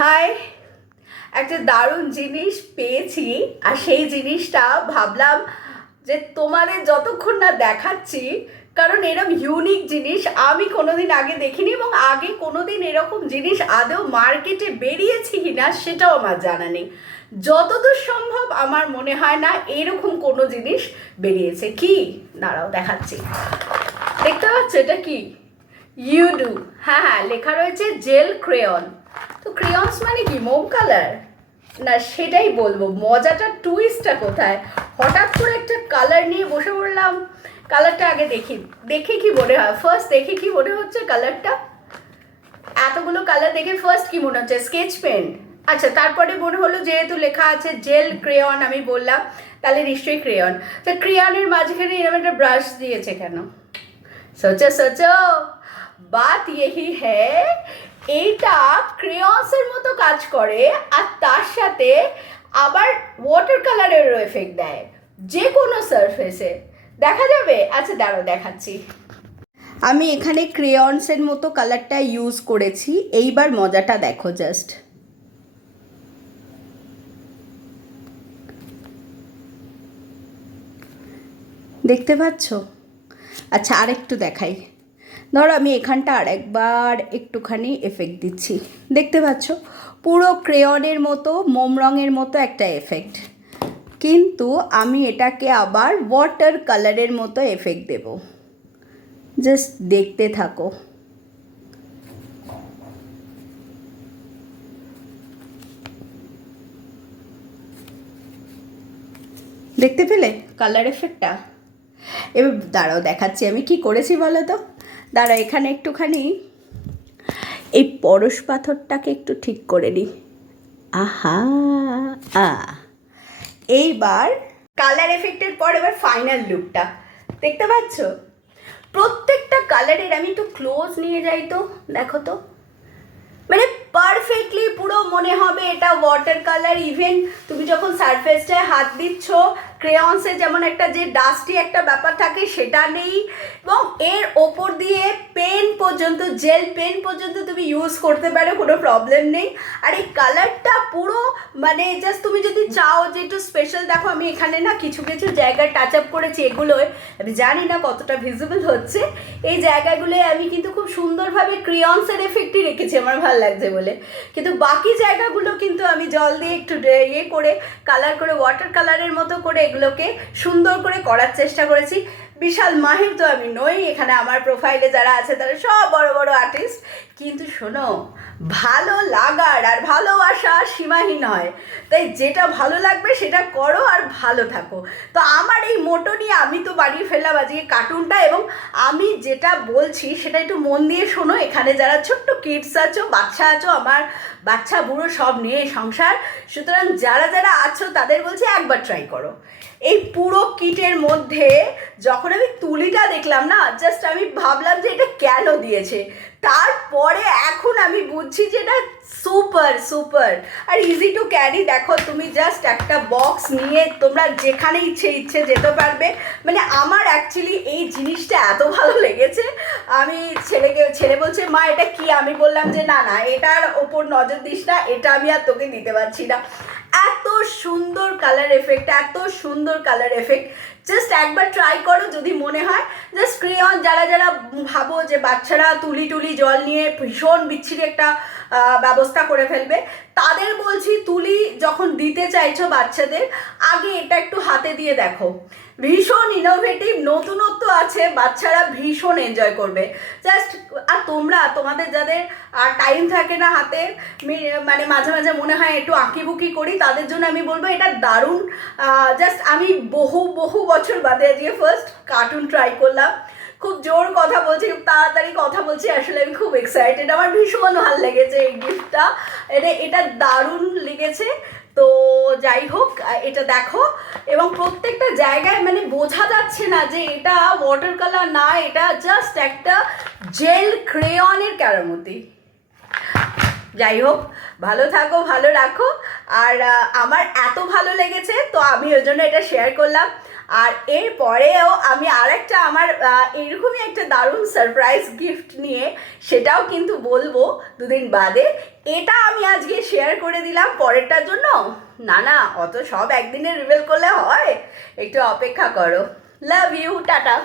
High, একটা দারুণ জিনিস পেয়েছি। আর সেই জিনিসটা ভাবলাম যে তোমাদের যতক্ষণ না দেখাচ্ছি, কারণ এরকম ইউনিক জিনিস আমি কোনোদিন আগে দেখিনি, এবং আগে কোনোদিন এরকম জিনিস আদৌ মার্কেটে বেরিয়েছে কিনা সেটাও আমার জানা নেই। যতদূর সম্ভব আমার মনে হয় না এরকম কোনো জিনিস বেরিয়েছে। কি, দাঁড়াও দেখাচ্ছি। দেখতে পাচ্ছ এটা কি? ইউডু। হ্যাঁ হ্যাঁ, লেখা রয়েছে জেল ক্রেয়ন। তো ক্রেয়ন্স মানে কি, মোম কালার? না, সেটাই বলবো। মজাটা, টুইস্টটা কোথায়? হঠাৎ করে একটা কালার নিয়ে বসে পড়লাম। কালারটা আগে দেখি, দেখে কি মনে হয়, ফার্স্ট দেখে কি মনে হচ্ছে কালারটা? এতগুলো কালার দেখে ফার্স্ট কি মনে হচ্ছে? Sketch pen. আচ্ছা, তারপরে মনে হলো যেহেতু লেখা আছে জেল ক্রেয়ন, আমি বললাম তাহলে নিশ্চয়ই ক্রেয়ন। তো ক্রেয়নের মাঝখানে এরকম একটা ব্রাশ দিয়েছে কেন? সোচো সোচো, বাত यही है, এইটা ক্রেয়ন্সের মতো কাজ করে আর তার সাথে আবার ওয়াটার কালারেরও এফেক্ট দেয় যে কোনো সারফেসে। দেখা যাবে? আচ্ছা দাঁড়াও দেখাচ্ছি। আমি এখানে ক্রেয়ন্সের মতো কালারটা ইউজ করেছি। এইবার মজাটা দেখো জাস্ট। দেখতে পাচ্ছ? আচ্ছা, আরেকটু দেখাই। ধরো আমি এখানটা আরেকবার একটুখানি এফেক্ট দিচ্ছি। দেখতে পাচ্ছ? পুরো ক্রেয়নের মতো, মোম রঙের মতো একটা এফেক্ট, কিন্তু আমি এটাকে আবার ওয়াটার কালারের মতো এফেক্ট দেব। জাস্ট দেখতে থাকো। দেখতে পেলে কালার এফেক্টটা? এবার দাঁড়াও দেখাচ্ছি আমি কি করেছি বলো তো। দাঁড়াও, এখানে একটুখানি এই পরশ পাথরটাকে একটু ঠিক করে নিই। আহা, এইবার কালার এফেক্টের পর এবার ফাইনাল লুকটা দেখতে পাচ্ছ? প্রত্যেকটা কালারের আমি একটু ক্লোজ নিয়ে যাই তো, দেখো তো, মানে পারফেক্টলি পুরো মনে হবে এটা ওয়াটার কালার। ইভেন তুমি যখন সারফেসটায় হাত দিচ্ছ, ক্রেয়ন্সে যেমন একটা যে ডাস্টি একটা ব্যাপার থাকে সেটা নেই, এবং এর ওপর দিয়ে পেন পর্যন্ত, জেল পেন পর্যন্ত তুমি ইউজ করতে পারো, কোনো প্রবলেম নেই। আর এই কালারটা পুরো মানে জাস্ট তুমি যদি চাও যে একটু স্পেশাল, দেখো আমি এখানে না কিছু কিছু জায়গায় টাচ আপ করেছি। এগুলোয় আমি জানি না কতটা ভিজিবল হচ্ছে, এই জায়গাগুলোয় আমি কিন্তু খুব সুন্দরভাবে ক্রেয়ন্সের এফেক্টই রেখেছি আমার ভালো লাগছে বলে, কিন্তু বাকি জায়গাগুলো কিন্তু আমি জল দিয়ে একটু ইয়ে করে কালার করে, ওয়াটার কালারের মতো করে এগুলোকে সুন্দর করে করার চেষ্টা করেছি। বিশাল মাহির তো আমি নই, এখানে আমার প্রোফাইলে যারা আছে তারা সব বড় বড় আর্টিস্ট, কিন্তু শোনো, ভালো লাগার আর ভালোবাসা সীমাহীন হয়। তাই যেটা ভালো লাগবে সেটা করো আর ভালো থাকো। তো আমার এই মোটো নিয়ে আমি তো বানিয়ে ফেললাম আজকে কার্টুনটা, এবং আমি যেটা বলছি সেটা একটু মন দিয়ে শোনো। এখানে যারা ছোট্ট কিডস আছো, বাচ্চা আছো, আমার বাচ্চা বুড়ো সব নিয়ে সংসার, সুতরাং যারা যারা আছো তাদের বলছি একবার ট্রাই করো। এই পুরো কিটের মধ্যে যখন আমি তুলিটা দেখলাম না, জাস্ট আমি ভাবলাম যে এটা কেন দিয়েছে। তারপরে এখন আমি বুঝছি যে এটা সুপার সুপার আর ইজি টু ক্যারি। দেখো তুমি জাস্ট একটা বক্স নিয়ে তোমরা যেখানে ইচ্ছে ইচ্ছে যেতে পারবে। মানে আমার অ্যাকচুয়ালি এই জিনিসটা এত ভালো লেগেছে, আমি ছেলে বলছে মা এটা কি, আমি বললাম যে না না, এটার ওপর নজর দিস না, এটা আমি আর তোকে দিতে পারছি না। এত সুন্দর কালার এফেক্ট, এত সুন্দর কালার এফেক্ট, জাস্ট একবার ট্রাই করো যদি মনে হয়। জাস্ট ক্রেয়ন, যারা যারা ভাবো যে বাচ্চারা তুলি টুলি জল নিয়ে ভীষণ বিচ্ছিরি একটা ব্যবস্থা করে ফেলবে, তাদের বলছি তুলি যখন দিতে চাইছো বাচ্চাদের, আগে এটা একটু হাতে দিয়ে দেখো। ভীষণ ইনোভেটিভ, নতুনত্ব আছে, বাচ্চারা ভীষণ এনজয় করবে। জাস্ট, আর তোমরা তোমাদের যাদের টাইম থাকে না হাতে, মানে মাঝে মাঝে মনে হয় একটু আঁকিবুকি করি, তাদের জন্য আমি বলবো এটা দারুণ। জাস্ট আমি বহু বহু বছর বাদে আজকে ফার্স্ট কার্টুন ট্রাই করলাম। খুব জোর কথা বলছি, খুব তাড়াতাড়ি কথা বলছি, আসলে আমি খুব এক্সাইটেড, আমার ভীষণ ভালো লেগেছে এই গিফটটা, এটা দারুণ লেগেছে। তো যাই হোক, এটা দেখো, এবং প্রত্যেকটা জায়গায় মানে বোঝা যাচ্ছে না যে এটা ওয়াটার কালার না, এটা জাস্ট একটা জেল ক্রেয়নের কেরামতি। যাই হোক, ভালো থাকো, ভালো রাখো। আর আমার এত ভালো লেগেছে তো আমি ওই জন্য এটা শেয়ার করলাম। আর এরপরেও আমি আরেকটা আমার এরকমই একটা দারুণ সারপ্রাইজ গিফট নিয়ে, সেটাও কিন্তু বলবো দুদিন বাদে। এটা আমি আজকে শেয়ার করে দিলাম পরেরটার জন্য। না না, অত সব একদিনে রিভিল করলে হয়, একটু অপেক্ষা করো। Love you, tata.